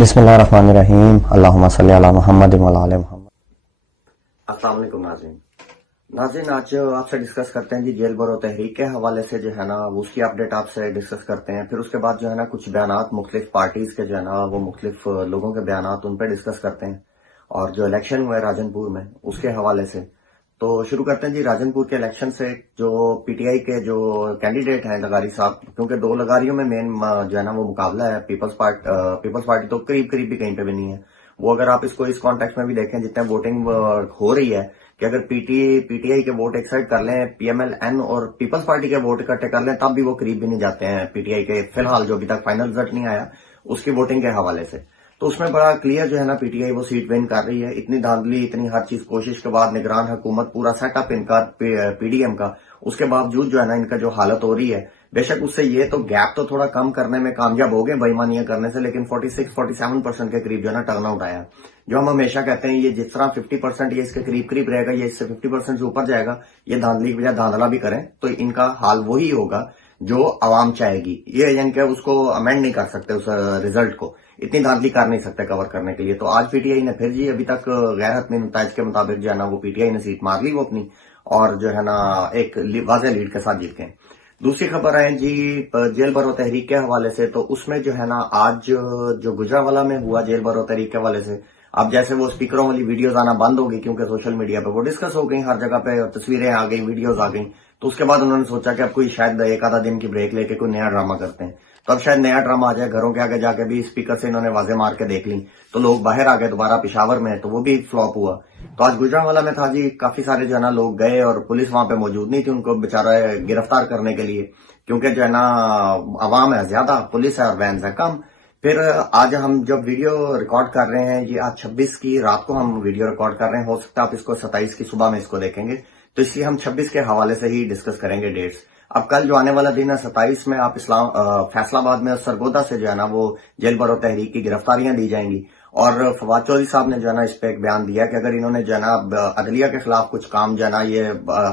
بسم اللہ الرحمن الرحیم اللہم صلی علی محمد وعلی آل محمد۔ السلام علیکم ناظرین، آج آپ سے ڈسکس کرتے ہیں جی جیل برو تحریک کے حوالے سے جو ہے نا اس کی اپڈیٹ آپ سے ڈسکس کرتے ہیں، پھر اس کے بعد جو ہے نا کچھ بیانات مختلف پارٹیز کے جو ہے نا وہ مختلف لوگوں کے بیانات ان پہ ڈسکس کرتے ہیں، اور جو الیکشن ہوا ہے راجن پور میں اس کے حوالے سے۔ تو شروع کرتے ہیں جی راجن پور کے الیکشن سے۔ جو پی ٹی آئی کے جو کینڈیڈیٹ ہیں لغاری صاحب، کیونکہ دو لغاریوں میں مین جو ہے نا وہ مقابلہ ہے، پیپلز پارٹی تو قریب بھی کہیں پہ بھی نہیں ہے وہ۔ اگر آپ اس کو اس کانٹیکس میں بھی دیکھیں جتنے ووٹنگ ہو رہی ہے کہ اگر پی ٹی آئی کے ووٹ ایک سائڈ کر لیں، پی ایم ایل این اور پیپلز پارٹی کے ووٹ اکٹھے کر لیں، تب بھی وہ قریب بھی نہیں جاتے ہیں پی ٹی آئی کے، فی الحال جو ابھی تک فائنل رزلٹ نہیں آیا اس کی ووٹنگ کے حوالے سے۔ تو اس میں بڑا کلیئر جو ہے نا پی ٹی آئی وہ سیٹ ون کر رہی ہے۔ اتنی دھاندلی، اتنی ہر چیز کوشش کے بعد نگران حکومت، پورا سیٹ اپ ان کا پی ڈی ایم کا، اس کے باوجود جو ہے نا ان کا جو حالت ہو رہی ہے، بے شک اس سے یہ تو گیپ تو تھوڑا کم کرنے میں کامیاب ہو گئے بےایمانیاں کرنے سے، لیکن 46-47% کے قریب جو ہے نا ٹرن آؤٹ آیا۔ جو ہم ہمیشہ کہتے ہیں یہ جس طرح 50% یہ اس کے قریب رہے گا، یہ اس سے 50% سے اوپر جائے گا، یہ دھاندلی کی بجائے دھاندلا بھی کریں تو ان کا حال وہی ہوگا جو عوام چاہے گی۔ یہ یعنی کہ اس کو امینڈ نہیں کر سکتے اس ریزلٹ کو، اتنی دھاندلی کر نہیں سکتے کور کرنے کے لیے۔ تو آج پی ٹی آئی نے پھر جی ابھی تک غیر حتمی نتائج کے مطابق جو ہے نا وہ پی ٹی آئی نے سیٹ مار لی وہ اپنی، اور جو ہے نا ایک واضح لیڈ کے ساتھ جیت گئے۔ دوسری خبر ہے جی جیل برو تحریک کے حوالے سے۔ تو اس میں جو ہے نا آج جو گجرانوالہ میں ہوا جیل برو تحریک کے حوالے سے، اب جیسے وہ اسپیکروں والی ویڈیوز آنا بند ہو گئی کیونکہ سوشل میڈیا پہ وہ ڈسکس ہو گئی، ہر جگہ پہ تصویریں آ گئی، ویڈیوز آ گئی، تو اس کے بعد انہوں نے سوچا کہ اب کوئی شاید ایک آدھا دن کی بریک لے کے کوئی نیا ڈرامہ کرتے ہیں، تو اب شاید نیا ڈرامہ آ جائے۔ گھروں کے آگے جا کے بھی اسپیکر سے انہوں نے واضح مار کے دیکھ لی، تو لوگ باہر آ گئے دوبارہ پشاور میں، تو وہ بھی فلاپ ہوا۔ تو آج گجرانوالہ میں تھا جی، کافی سارے جو ہے نا لوگ گئے اور پولیس وہاں پہ موجود نہیں تھی ان کو بیچارہ گرفتار کرنے کے لیے، کیونکہ جو ہے نا عوام ہے زیادہ، پولیس ہے اور وینز ہے کم۔ پھر آج ہم جب ویڈیو ریکارڈ کر رہے ہیں یہ آج 26 کی رات کو ہم ویڈیو ریکارڈ کر رہے ہیں، ہو سکتا ہے آپ اس کو 27 کی صبح میں اس کو دیکھیں گے، تو اس لیے ہم 26 کے حوالے سے ہی ڈسکس کریں گے ڈیٹس۔ اب کل جو آنے والا دن ہے 27 میں، آپ فیصلہ آباد میں سرگودا سے جو ہے نا وہ جیل برو تحریک کی گرفتاریاں دی جائیں گی، اور فواد چودھری صاحب نے جو ہے نا اس پہ ایک بیان دیا کہ اگر انہوں نے جو ہے نا عدلیہ کے خلاف کچھ کام جو ہے نا یہ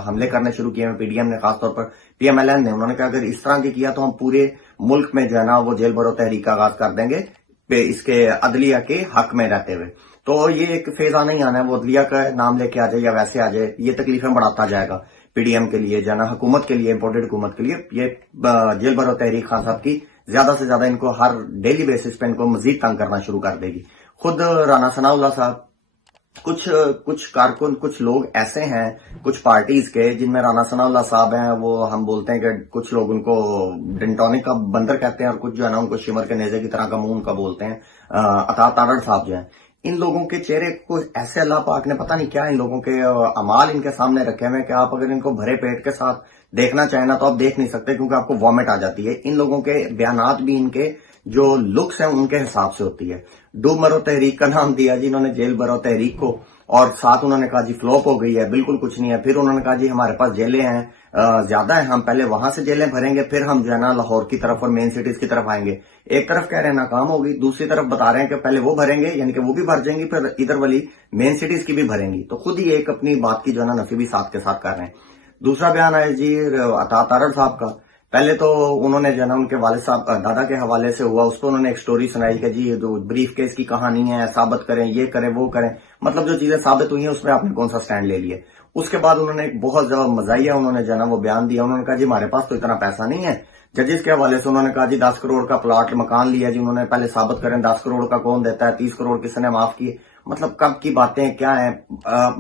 حملے کرنے شروع کیے ہیں، پی ڈی ایم نے خاص طور پر، پی ایم ایل این نے، انہوں نے کہا اگر اس طرح کی کیا تو ہم پورے ملک میں جو ہے نا وہ جیل برو تحریک کا آغاز کر دیں گے اس کے عدلیہ کے حق میں رہتے ہوئے۔ تو یہ ایک فیز آنا ہی آنا ہے، وہ عدلیہ کا نام لے کے آ جائے یا ویسے آ جائے، یہ تکلیفیں بڑھاتا جائے گا پی ڈی ایم کے لیے، جو ہے نا حکومت کے لیے، امپورٹڈ حکومت کے لیے۔ یہ جیل برو تحریک خان صاحب کی زیادہ سے زیادہ ان کو ہر ڈیلی بیسس پہ ان کو مزید تنگ کرنا شروع کر دے گی۔ خود رانا ثناء اللہ صاحب، کچھ کارکن، کچھ لوگ ایسے ہیں کچھ پارٹیز کے جن میں رانا ثناء اللہ صاحب ہیں، وہ ہم بولتے ہیں کہ کچھ لوگ ان کو ڈنٹونک کا بندر کہتے ہیں، اور کچھ جو ہے نا ان کو شمر کے نیزے کی طرح کا منہ ان کا بولتے ہیں، عطا تارڑ صاحب جو ہیں۔ ان لوگوں کے چہرے کو ایسے اللہ پاک نے پتہ نہیں کیا ان لوگوں کے اعمال ان کے سامنے رکھے ہوئے کہ آپ اگر ان کو بھرے پیٹ کے ساتھ دیکھنا چاہیں نا تو آپ دیکھ نہیں سکتے، کیونکہ آپ کو وامٹ آ جاتی ہے۔ ان لوگوں کے بیانات بھی ان کے جو لکس ہیں ان کے حساب سے ہوتی ہے۔ ڈوب مرو تحریک کا نام دیا جی انہوں نے جیل برو تحریک کو، اور ساتھ انہوں نے کہا جی فلوپ ہو گئی ہے، بالکل کچھ نہیں ہے۔ پھر انہوں نے کہا جی ہمارے پاس جیلیں ہیں زیادہ ہیں، ہم پہلے وہاں سے جیلیں بھریں گے، پھر ہم جو ہے نا لاہور کی طرف اور مین سٹیز کی طرف آئیں گے۔ ایک طرف کہہ رہے ہیں ناکام ہوگی، دوسری طرف بتا رہے ہیں کہ پہلے وہ بھریں گے، یعنی کہ وہ بھی بھر جائیں گی، پھر ادھر والی مین سٹیز کی بھی بھریں گی۔ تو خود ہی ایک اپنی بات کی جو ہے نا نفی بھی ساتھ کے ساتھ کر رہے ہیں۔ دوسرا بیان ہے جی عطا تارڑ صاحب کا۔ پہلے تو انہوں نے جو ہے نا ان کے والد صاحب دادا کے حوالے سے ہوا، اس کو انہوں نے ایک سٹوری سنائی کہ جی یہ جو بریف کیس کی کہانی ہے، ثابت کریں، یہ کریں وہ کریں، مطلب جو چیزیں ثابت ہوئی ہیں اس میں آپ نے کون سا سٹینڈ لے لیے۔ اس کے بعد انہوں نے ایک بہت زیادہ مزاحیہ انہوں نے جو ہے نا وہ بیان دیا، انہوں نے کہا جی ہمارے پاس تو اتنا پیسہ نہیں ہے۔ ججز کے حوالے سے انہوں نے کہا جی 10 کروڑ کا پلاٹ مکان لیا جی انہوں نے، پہلے ثابت کریں 10 کروڑ کا کون دیتا ہے، 30 کروڑ کس نے معاف کیے، مطلب کب کی باتیں کیا ہیں،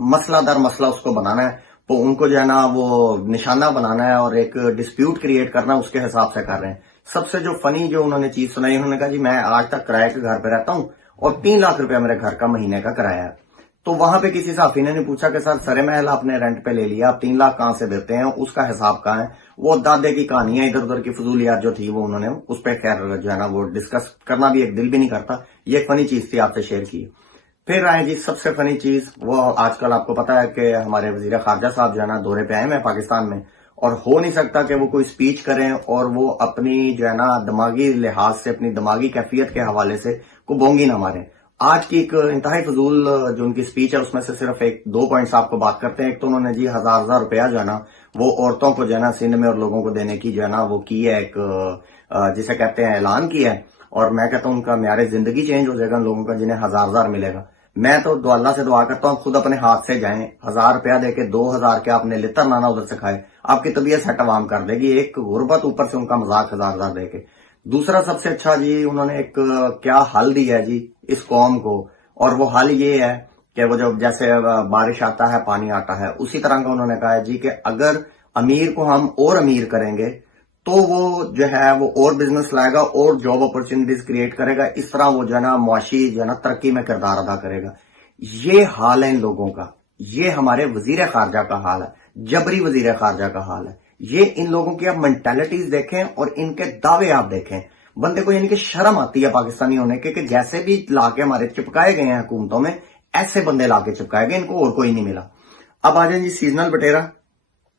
مسئلہ در مسئلہ اس کو بنانا ہے، تو ان کو جو ہے نا وہ نشانہ بنانا ہے اور ایک ڈسپیوٹ کریٹ کرنا اس کے حساب سے کر رہے ہیں۔ سب سے جو فنی جو انہوں نے چیز سنائی، انہوں نے کہا جی میں آج تک کرائے کے گھر پہ رہتا ہوں اور 3 لاکھ روپے میرے گھر کا مہینے کا کرایہ ہے۔ تو وہاں پہ کسی صحافی نے پوچھا کہ سر سرے محل آپ نے رینٹ پہ لے لیا، آپ 3 لاکھ کہاں سے دیتے ہیں، اس کا حساب کہاں ہے؟ وہ دادے کی کہانیاں ادھر ادھر کی فضولیات جو تھی وہ انہوں نے اس پہ خیر جو ہے نا وہ ڈسکس کرنا بھی ایک دل بھی نہیں کرتا، یہ ایک فنی چیز تھی آپ سے شیئر کی۔ پھر آئے جی سب سے فنی چیز، وہ آج کل آپ کو پتا ہے کہ ہمارے وزیر خارجہ صاحب جو ہے نا دورے پہ آئے ہیں پاکستان میں، اور ہو نہیں سکتا کہ وہ کوئی سپیچ کریں اور وہ اپنی جو ہے نا دماغی لحاظ سے، اپنی دماغی کیفیت کے حوالے سے کوئی بونگی نہ ماریں۔ آج کی ایک انتہائی فضول جو ان کی سپیچ ہے اس میں سے صرف 2 پوائنٹس آپ کو بات کرتے ہیں۔ ایک تو انہوں نے جی ہزار روپیہ جو ہے نا وہ عورتوں کو جو ہے نا سندھ میں اور لوگوں کو دینے کی جو ہے نا وہ کی ہے، ایک جسے کہتے ہیں اعلان کیا ہے، اور میں کہتا ہوں ان کا معیار زندگی چینج ہو جائے گا ان لوگوں کا جنہیں 1000 ملے گا. میں تو اللہ سے دعا کرتا ہوں خود اپنے ہاتھ سے جائیں, 1000 روپیہ دے کے 2000 کے آپ نے لتر نانا ادھر سے کھائے, آپ کی طبیعت سیٹ عوام کر دے گی. ایک غربت اوپر سے ان کا مذاق 1000 دے کے. دوسرا سب سے اچھا جی انہوں نے ایک کیا حل دیا ہے جی اس قوم کو, اور وہ حل یہ ہے کہ وہ جب جیسے بارش آتا ہے پانی آتا ہے اسی طرح کا انہوں نے کہا ہے جی کہ اگر امیر کو ہم اور امیر کریں گے تو وہ جو ہے وہ اور بزنس لائے گا اور جاب اپرچونٹیز کریٹ کرے گا, اس طرح وہ جو ہے نا معاشی جو ہے نا ترقی میں کردار ادا کرے گا. یہ حال ہے ان لوگوں کا, یہ ہمارے وزیر خارجہ کا حال ہے, جبری وزیر خارجہ کا حال ہے. یہ ان لوگوں کی آپ مینٹالٹیز دیکھیں اور ان کے دعوے آپ دیکھیں, بندے کو یعنی کہ شرم آتی ہے پاکستانی ہونے کے کہ جیسے بھی لا کے ہمارے چپکائے گئے ہیں حکومتوں میں ایسے بندے لا کے چپکائے گئے, ان کو اور کوئی نہیں ملا. اب آ جائیں جی سیزنل بٹیرا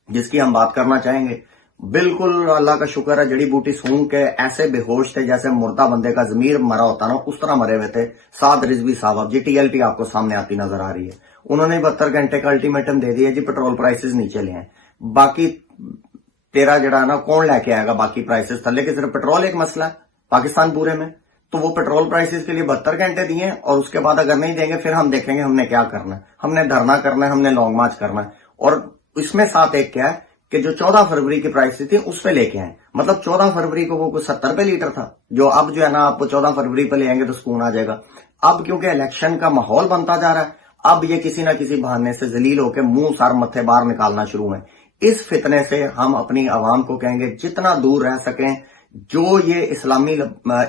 جس کی ہم بات کرنا چاہیں گے. بالکل اللہ کا شکر ہے جڑی بوٹی سونگ کے ایسے بے ہوش تھے جیسے مردہ بندے کا ضمیر مرا ہوتا نا, اس طرح مرے ہوئے تھے. سعد رضوی صاحب جی ٹی ایل ٹی آپ کو سامنے آتی نظر آ رہی ہے, انہوں نے 72 گھنٹے کا الٹیمیٹم دے دیا جی پیٹرول پرائسز نیچے لے ہیں. باقی تیرا جڑا نا کون لے کے آئے گا باقی پرائسز تھلے کہ صرف پیٹرول ایک مسئلہ ہے پاکستان پورے میں, تو وہ پیٹرول پرائسز کے لیے 72 گھنٹے دیے اور اس کے بعد اگر نہیں دیں گے پھر ہم دیکھیں گے ہم نے کیا کرنا ہے. ہم نے دھرنا کرنا ہے, ہم نے لانگ مارچ کرنا ہے. اور اس میں ساتھ ایک کیا ہے کہ جو 14 فروری کی پرائسز تھی اس پہ لے کے آئیں. مطلب 14 فروری کو وہ کچھ 70 روپے لیٹر تھا, جو اب جو ہے نا آپ 14 فروری پہ لے آئیں گے تو سکون آ جائے گا. اب کیونکہ الیکشن کا ماحول بنتا جا رہا ہے, اب یہ کسی نہ کسی بہانے سے ذلیل ہو کے منہ سر متھے باہر نکالنا شروع ہیں. اس فتنے سے ہم اپنی عوام کو کہیں گے جتنا دور رہ سکیں, جو یہ اسلامی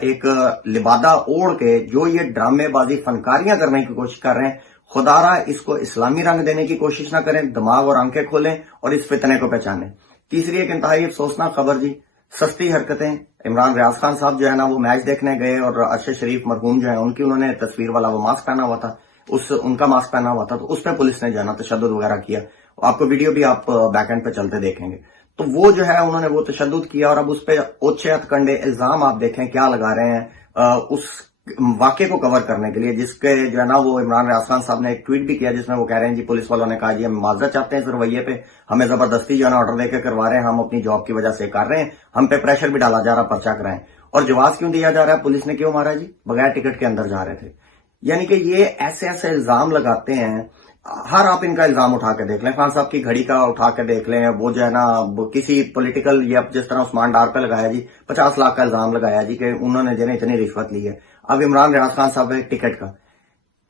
ایک لبادہ اوڑھ کے جو یہ ڈرامے بازی فنکاریاں کرنے کی کوشش کر رہے ہیں, خدا را اس کو اسلامی رنگ دینے کی کوشش نہ کریں, دماغ اور آنکھیں کھولیں اور اس فتنے کو پہچانیں. تیسری ایک انتہائی افسوسناک خبر جی, سستی حرکتیں. عمران ریاض خان صاحب جو ہے نا وہ میچ دیکھنے گئے اور ارشد شریف مرحوم جو ہے ان کی انہوں نے تصویر والا وہ ماسک پہنا ہوا تھا, ان کا ماسک پہنا ہوا تھا, تو اس پہ پولیس نے جو ہے نا تشدد وغیرہ کیا. آپ کو ویڈیو بھی آپ بیک اینڈ پہ چلتے دیکھیں گے. تو وہ جو ہے انہوں نے وہ تشدد کیا اور اب اس پہ اوچھے ہتکنڈے الزام آپ دیکھیں کیا لگا رہے ہیں اس واقعے کو کور کرنے کے لیے, جس کے جو ہے نا وہ عمران ریاض خان صاحب نے ایک ٹویٹ بھی کیا جس میں وہ کہہ رہے ہیں جی پولیس والوں نے کہا جی ہم معذرت چاہتے ہیں اس رویے پہ, ہمیں زبردستی جو ہے نا آرڈر دے کے کروا رہے ہیں, ہم اپنی جاب کی وجہ سے کر رہے ہیں, ہم پہ پریشر بھی ڈالا جا رہا پرچہ کرائیں. اور جواز کیوں دیا جا رہا ہے, پولیس نے کیوں مارا جی, بغیر ٹکٹ کے اندر جا رہے تھے. یعنی کہ یہ ایسے ایسے الزام لگاتے ہیں. ہر آپ ان کا الزام اٹھا کے دیکھ لیں, خان صاحب کی گھڑی کا اٹھا کے دیکھ لیں, وہ جو ہے نا کسی پولیٹیکل یا جس طرح عثمان ڈار پہ لگایا جی 50 لاکھ کا الزام لگایا جی کہ انہوں نے جنہیں اتنی رشوت لی ہے. اب عمران ریاض خان صاحب ٹکٹ کا,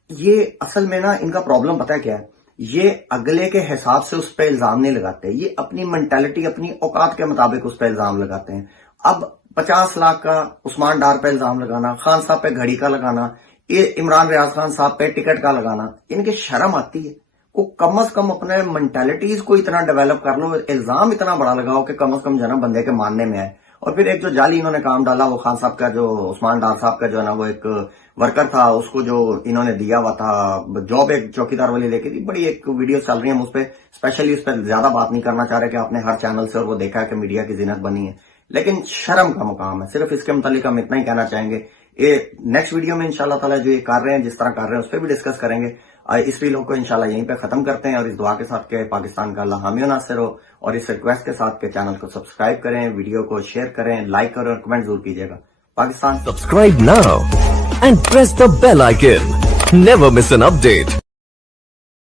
یہ اصل میں نا ان کا پرابلم پتہ ہے کیا ہے, یہ اگلے کے حساب سے اس پہ الزام نہیں لگاتے, یہ اپنی مینٹالٹی اپنی اوقات کے مطابق اس پہ الزام لگاتے ہیں. اب 50 لاکھ کا عثمان ڈار پہ الزام لگانا, خان صاحب پہ گھڑی کا لگانا, یہ عمران ریاض خان صاحب پہ ٹکٹ کا لگانا, ان کی شرم آتی ہے. کو کم از کم اپنے مینٹالٹیز کو اتنا ڈیولپ کر لو, الزام اتنا بڑا لگاؤ کہ کم از کم جو ہے نا بندے کے ماننے میں آئے. اور پھر ایک جو جعلی انہوں نے کام ڈالا وہ خان صاحب کا جو عثمان ڈار صاحب کا جو ہے نا وہ ایک ورکر تھا, اس کو جو انہوں نے دیا ہوا تھا جاب ایک چوکیدار والی لے کے دی, بڑی ایک ویڈیو چل رہی ہے اس پہ, اسپیشلی اس پہ زیادہ بات نہیں کرنا چاہ رہے کہ آپ نے ہر چینل سے اور وہ دیکھا ہے کہ میڈیا کی زینت بنی ہے, لیکن شرم کا مقام ہے. صرف اس کے متعلق ہم اتنا ہی کہنا چاہیں گے. یہ نیکسٹ ویڈیو میں انشاءاللہ تعالی جو یہ کر رہے ہیں جس طرح کر رہے ہیں اس پہ بھی ڈسکس کریں گے. اس ویڈیو کو انشاءاللہ یہیں پہ ختم کرتے ہیں اور اس دعا کے ساتھ کہ پاکستان کا اللہ حامی و ناصر ہو, اور اس ریکویسٹ کے ساتھ کہ چینل کو سبسکرائب کریں, ویڈیو کو شیئر کریں, لائک کریں اور کمنٹ ضرور کیجیے گا. Pakistan Subscribe now and press the bell icon. Never miss an update.